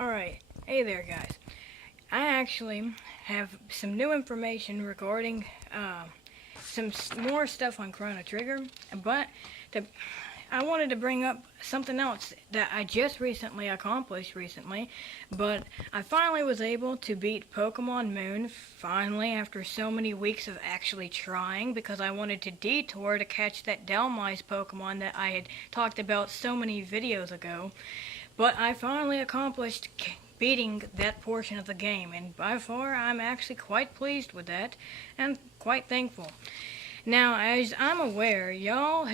Alright, hey there guys. I actually have some new information regarding some more stuff on Chrono Trigger, but the, I wanted to bring up something else that I just recently accomplished but I finally was able to beat Pokemon Moon, finally, after so many weeks of actually trying, because I wanted to detour to catch that Delmise Pokemon that I had talked about so many videos ago. But I finally accomplished beating that portion of the game, and by far I'm actually quite pleased with that and quite thankful. Now, as I'm aware, y'all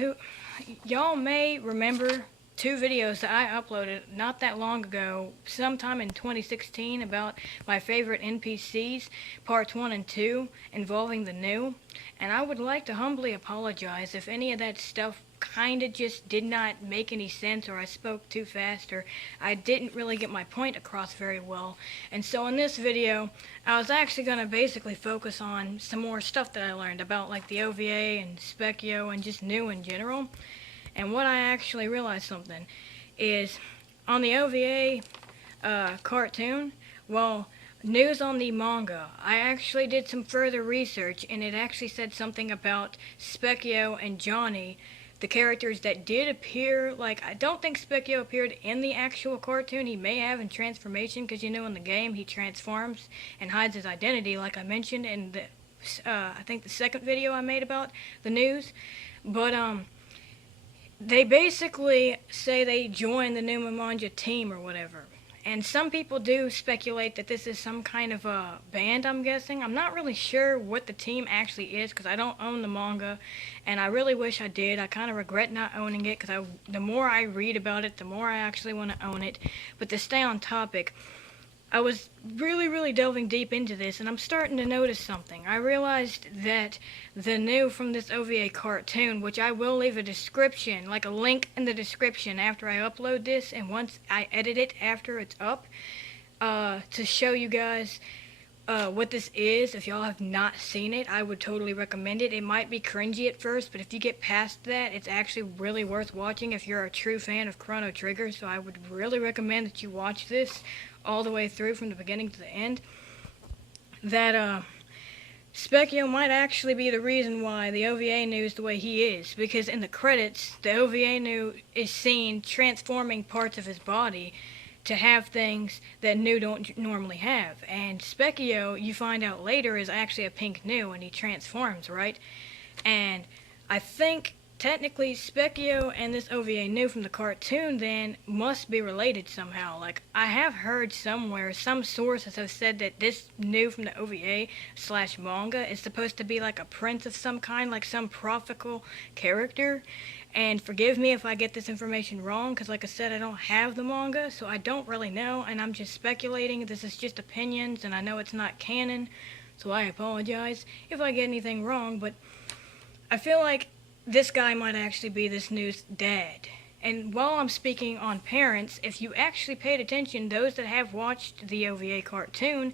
may remember two videos that I uploaded not that long ago, sometime in 2016, about my favorite NPCs, parts 1 and 2, involving the new. And I would like to humbly apologize if any of that stuff kinda just did not make any sense, or I spoke too fast, or I didn't really get my point across very well. And so in this video, I was actually going to basically focus on some more stuff that I learned about, like the OVA and Specchio and just new in general. And what I actually realized something is, on the OVA cartoon, well, news on the manga, I actually did some further research, and it actually said something about Specchio and Johnny, the characters that did appear. Like, I don't think Specchio appeared in the actual cartoon. He may have in Transformation, because you know in the game he transforms and hides his identity, like I mentioned in the I think the second video I made about the news. But they basically say they joined the new Manja team or whatever. And some people do speculate that this is some kind of a band, I'm guessing. I'm not really sure what the team actually is, because I don't own the manga, and I really wish I did. I kind of regret not owning it, because the more I read about it, the more I actually want to own it. But to stay on topic, I was really delving deep into this, and I'm starting to notice something. I realized that the new from this OVA cartoon, which I will leave a description, like a link in the description after I upload this, and once I edit it after it's up, to show you guys what this is. If y'all have not seen it, I would totally recommend it. It might be cringy at first, but if you get past that, it's actually really worth watching if you're a true fan of Chrono Trigger, so I would really recommend that you watch this all the way through from the beginning to the end. That Specchio might actually be the reason why the OVA knew is the way he is, because in the credits, the OVA knew is seen transforming parts of his body to have things that new don't normally have. And Specchio, you find out later, is actually a pink new, and he transforms, right? And I think technically Specchio and this OVA new from the cartoon then must be related somehow. Like, I have heard somewhere, some sources have said that this new from the OVA / manga is supposed to be like a prince of some kind, like some prophical character. And forgive me if I get this information wrong, because like I said, I don't have the manga, so I don't really know, and I'm just speculating. This is just opinions, and I know it's not canon, so I apologize if I get anything wrong, but I feel like this guy might actually be this news dad. And while I'm speaking on parents, if you actually paid attention, those that have watched the OVA cartoon,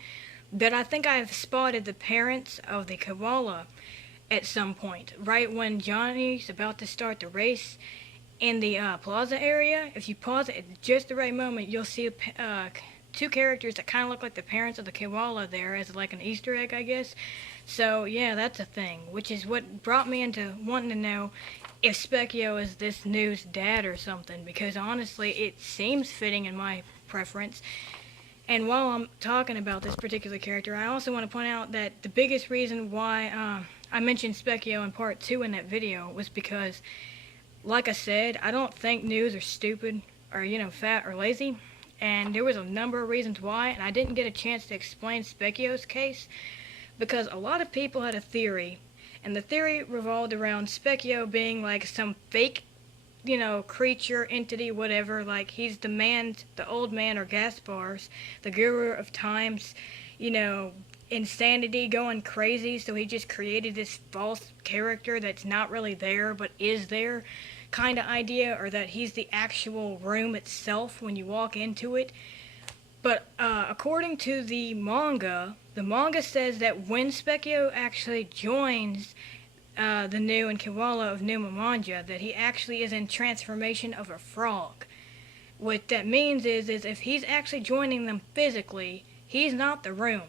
that I think I have spotted the parents of the koala at some point, right when Johnny's about to start the race in the plaza area. If you pause it at just the right moment, you'll see two characters that kind of look like the parents of the koala there, as like an Easter egg, I guess. So yeah, that's a thing, which is what brought me into wanting to know if Specchio is this news dad or something, because honestly it seems fitting in my preference. And while I'm talking about this particular character, I also want to point out that the biggest reason why I mentioned Specchio in part 2 in that video was because, like I said, I don't think news are stupid or, fat or lazy. And there was a number of reasons why, and I didn't get a chance to explain Specchio's case, because a lot of people had a theory, and the theory revolved around Specchio being like some fake, creature, entity, whatever. Like, he's the old man, or Gaspar's, the guru of times, insanity, going crazy, so he just created this false character that's not really there, but is there kind of idea, or that he's the actual room itself when you walk into it. But according to the manga says that when Specchio actually joins the new and Kiwala of New Mamanja, that he actually is in transformation of a frog. what that means is if he's actually joining them physically, he's not the room.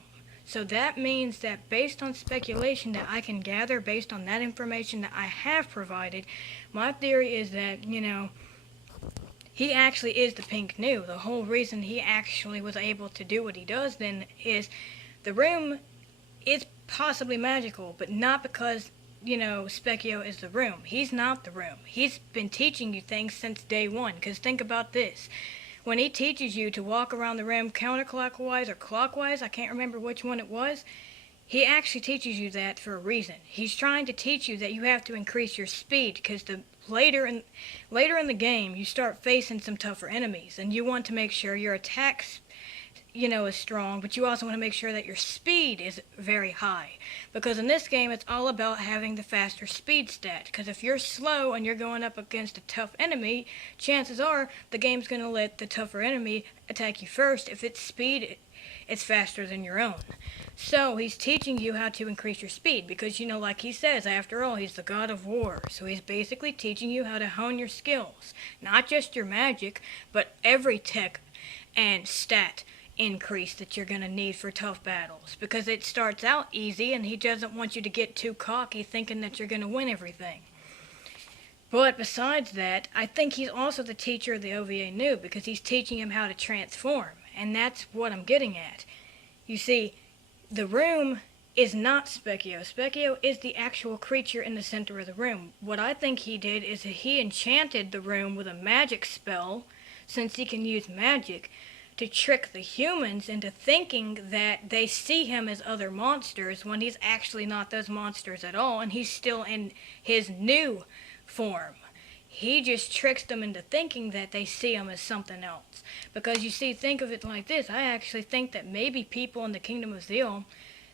So that means that based on speculation that I can gather, based on that information that I have provided, my theory is that, he actually is the Pink New. The whole reason he actually was able to do what he does then is the room is possibly magical, but not because, Specchio is the room. He's not the room. He's been teaching you things since day one, because think about this. When he teaches you to walk around the room counterclockwise or clockwise, I can't remember which one it was, he actually teaches you that for a reason. He's trying to teach you that you have to increase your speed, because later in the game you start facing some tougher enemies, and you want to make sure your attacks is strong, but you also want to make sure that your speed is very high, because in this game it's all about having the faster speed stat, because if you're slow and you're going up against a tough enemy, chances are the game's going to let the tougher enemy attack you first if its speed it's faster than your own. So he's teaching you how to increase your speed, because like he says, after all, he's the god of war. So he's basically teaching you how to hone your skills, not just your magic, but every tech and stat increase that you're going to need for tough battles, because it starts out easy and he doesn't want you to get too cocky thinking that you're going to win everything. But besides that, I think he's also the teacher of the OVA New, because he's teaching him how to transform, and that's what I'm getting at. You see, the room is not Specchio. Specchio is the actual creature in the center of the room. What I think he did is he enchanted the room with a magic spell, since he can use magic, to trick the humans into thinking that they see him as other monsters when he's actually not those monsters at all, and he's still in his new form. He just tricks them into thinking that they see him as something else. Because you see, think of it like this. I actually think that maybe people in the Kingdom of Zeal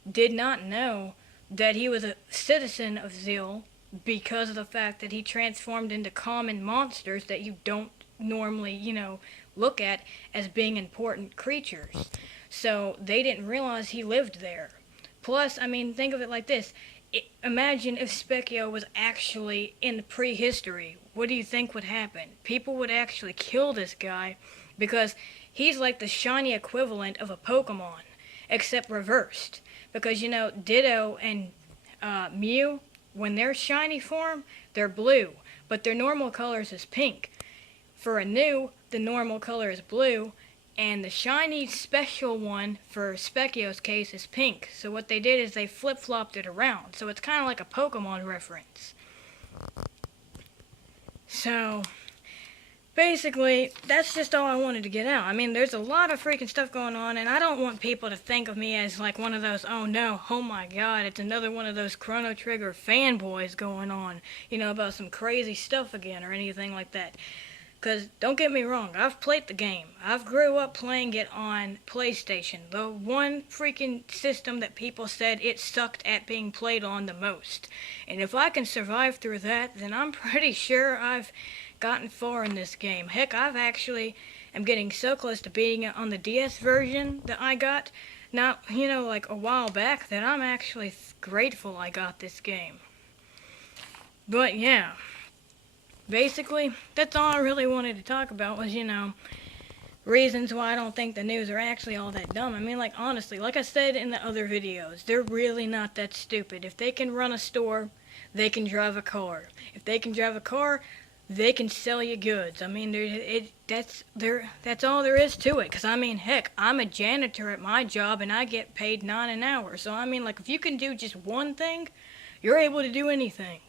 did not know that he was a citizen of Zeal, because of the fact that he transformed into common monsters that you don't normally, look at as being important creatures. So they didn't realize he lived there. Plus, think of it like this. Imagine if Specchio was actually in prehistory. What do you think would happen? People would actually kill this guy, because he's like the shiny equivalent of a Pokemon, except reversed. Because, Ditto and Mew, when they're shiny form, they're blue, but their normal colors is pink. For a new, the normal color is blue, and the shiny special one for Specchio's case is pink. So what they did is they flip-flopped it around. So it's kind of like a Pokemon reference. So basically, that's just all I wanted to get out. There's a lot of freaking stuff going on, and I don't want people to think of me as like one of those, oh no, oh my god, it's another one of those Chrono Trigger fanboys going on, about some crazy stuff again or anything like that. Because, don't get me wrong, I've played the game. I've grew up playing it on PlayStation, the one freaking system that people said it sucked at being played on the most. And if I can survive through that, then I'm pretty sure I've gotten far in this game. Heck, I'm getting so close to beating it on the DS version that I got, not, like a while back, that I'm actually grateful I got this game. But, yeah. Basically, that's all I really wanted to talk about was, reasons why I don't think the news are actually all that dumb. Honestly, like I said in the other videos, they're really not that stupid. If they can run a store, they can drive a car. If they can drive a car, they can sell you goods. That's all there is to it. Because, heck, I'm a janitor at my job, and I get paid $9 an hour. So, if you can do just one thing, you're able to do anything.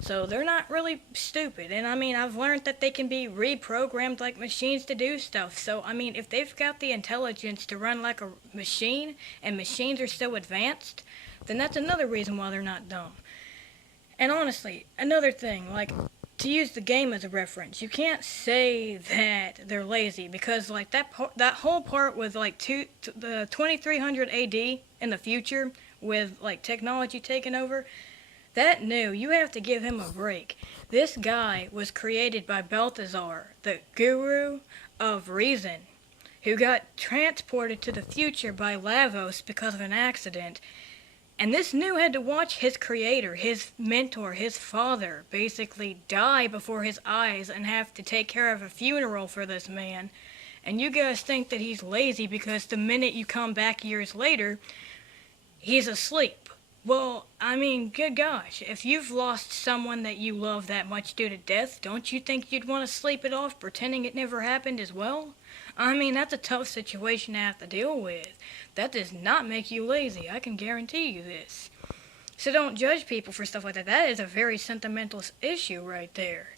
So they're not really stupid, and I've learned that they can be reprogrammed like machines to do stuff. So if they've got the intelligence to run like a machine, and machines are so advanced, then that's another reason why they're not dumb. And honestly, another thing, to use the game as a reference, you can't say that they're lazy, because that whole part with the 2300 AD in the future with technology taking over. That new, you have to give him a break. This guy was created by Balthazar, the guru of reason, who got transported to the future by Lavos because of an accident. And this new had to watch his creator, his mentor, his father basically die before his eyes and have to take care of a funeral for this man. And you guys think that he's lazy because the minute you come back years later, he's asleep. Well, I mean, good gosh, if you've lost someone that you love that much due to death, don't you think you'd want to sleep it off pretending it never happened as well? I mean, that's a tough situation to have to deal with. That does not make you lazy, I can guarantee you this. So don't judge people for stuff like that. That is a very sentimental issue right there.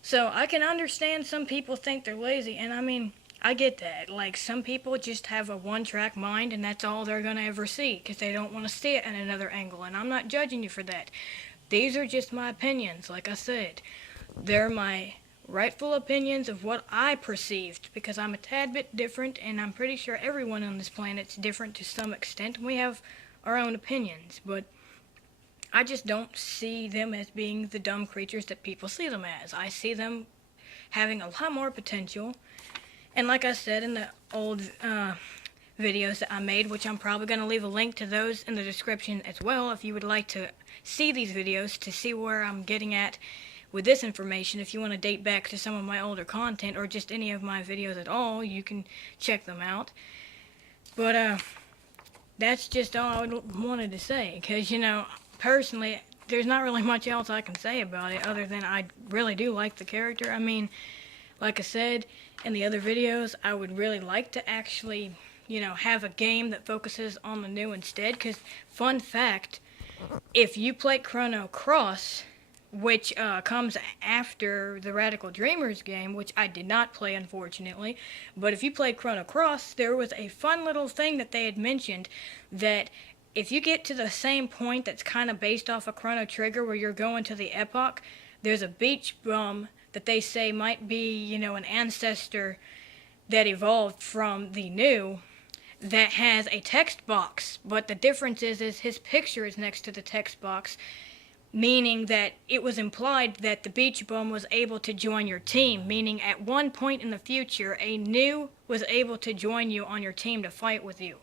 So I can understand some people think they're lazy, and I mean, I get that. Like, some people just have a one-track mind, and that's all they're going to ever see, because they don't want to see it at another angle, and I'm not judging you for that. These are just my opinions, like I said. They're my rightful opinions of what I perceived, because I'm a tad bit different, and I'm pretty sure everyone on this planet's different to some extent, and we have our own opinions, but I just don't see them as being the dumb creatures that people see them as. I see them having a lot more potential, and like I said in the old videos that I made, which I'm probably going to leave a link to those in the description as well, if you would like to see these videos to see where I'm getting at with this information. If you want to date back to some of my older content or just any of my videos at all, you can check them out. But that's just all I wanted to say, because, you know, personally, there's not really much else I can say about it other than I really do like the character. I mean, like I said in the other videos, I would really like to actually, you know, have a game that focuses on the new instead, because, fun fact, if you play Chrono Cross, which comes after the Radical Dreamers game, which I did not play, unfortunately, but if you played Chrono Cross, there was a fun little thing that they had mentioned, that if you get to the same point that's kind of based off of Chrono Trigger, where you're going to the epoch, there's a beach bum that they say might be, you know, an ancestor that evolved from the new, that has a text box, but the difference is his picture is next to the text box, meaning that it was implied that the beach bum was able to join your team, meaning at one point in the future, a new was able to join you on your team to fight with you.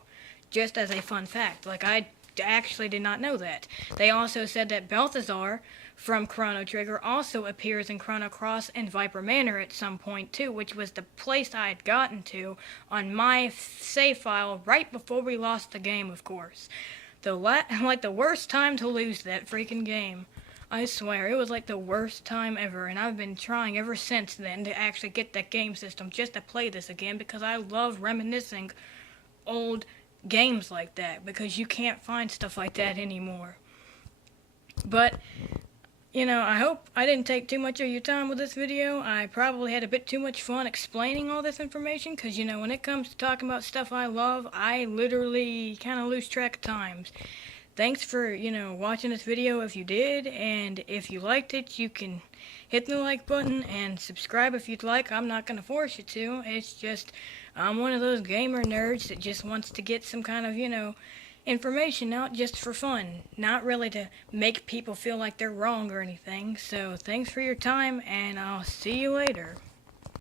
Just as a fun fact, like, I actually did not know that. They also said that Balthazar from Chrono Trigger also appears in Chrono Cross and Viper Manor at some point too, which was the place I had gotten to on my save file right before we lost the game, of course. Like the worst time to lose that freaking game. I swear, it was like the worst time ever, and I've been trying ever since then to actually get that game system just to play this again, because I love reminiscing old games like that, because you can't find stuff like that anymore. But, you know, I hope I didn't take too much of your time with this video. I probably had a bit too much fun explaining all this information, because, you know, when it comes to talking about stuff I love, I literally kind of lose track of times. Thanks for, you know, watching this video if you did, and if you liked it, you can hit the like button and subscribe if you'd like. I'm not going to force you to. It's just, I'm one of those gamer nerds that just wants to get some kind of, you know, information out just for fun, not really to make people feel like they're wrong or anything. So thanks for your time, and I'll see you later.